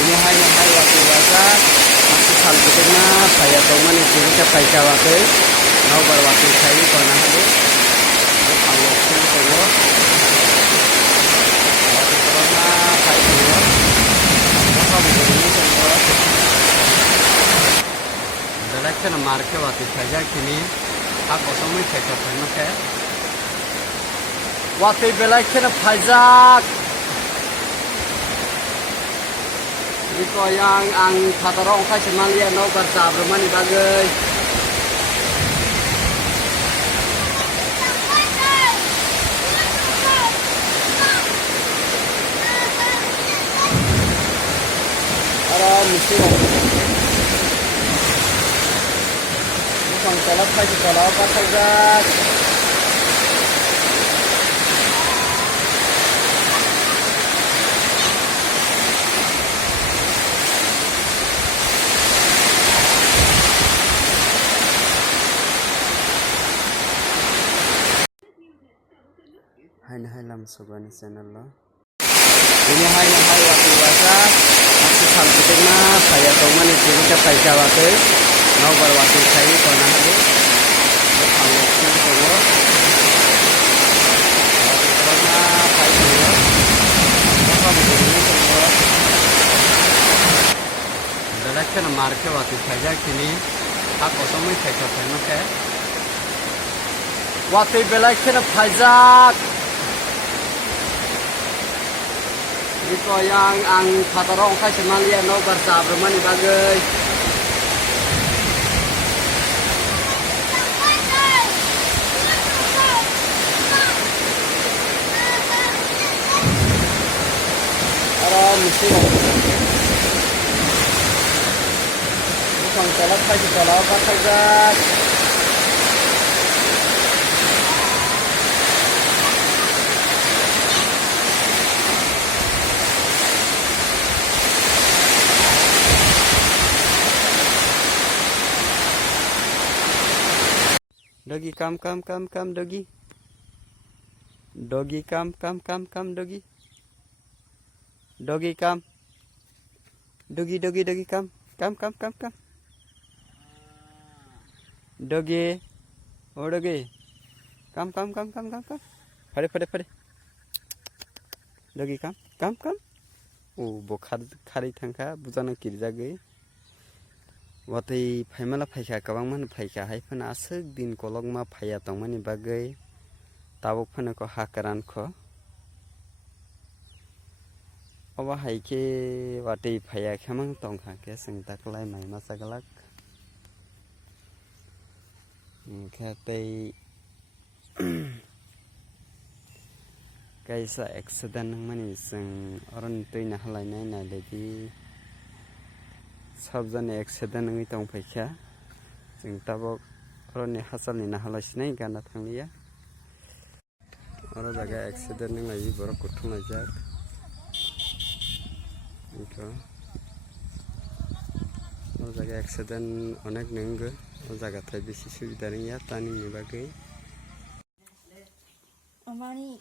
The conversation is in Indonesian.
ini hanya waktu wajah masih salbutnya saya tahu mana sini saya jawabnya mau berwaktu saya karena ada kalau pun tahu waktu corona saya tahu apa begini semua dalam cara market waktu saja kini aku semua saya coba nak waktu belak cara pajak Iko yang ang katarong kasi malia no bersabra mani bagai. Ara musim. Musim kalau kasi kalau apa saja. Hai langsung ke channel lo. Ini hai waktu wajah masih salbutnya saya tahu mana sini saya jawabnya mau berwaktu saya karena ada kalau pun tahu waktu corona saya tahu apa begini semua dalam cara market waktu saja kini aku semua saya coba nak waktu belak cara pajak Iko yang ang katarong kasi malia no bersabra mani bagai. Ara musim. Musim kalau kasi kalau apa saja. Doggy come doggy. Doggy come doggy. Doggy come. Doggy come. Come. Doggy. Oh doggy. Come. Pade. Doggy come. Oh bokhar khari thangka bujana kirjagei. Watai faimala faika kabang man faika hai phana asuk din kolog ma phaya tongmani bagai tabuk phana ko hakaran ko oba hai ke watai phaya khamang tongkha ke sing taklai mai masagalak khatai kaisa accident mani sing oron tuina halai nai na ledi sabjane accident ngi tong paikha jing tabok roni hasalni nahalasnai gana thanglia oro jaga accident ngai borok kuthunai jak ito oro jaga accident onek nenggo o jaga thai bisi subida ringya tani ni bagai amani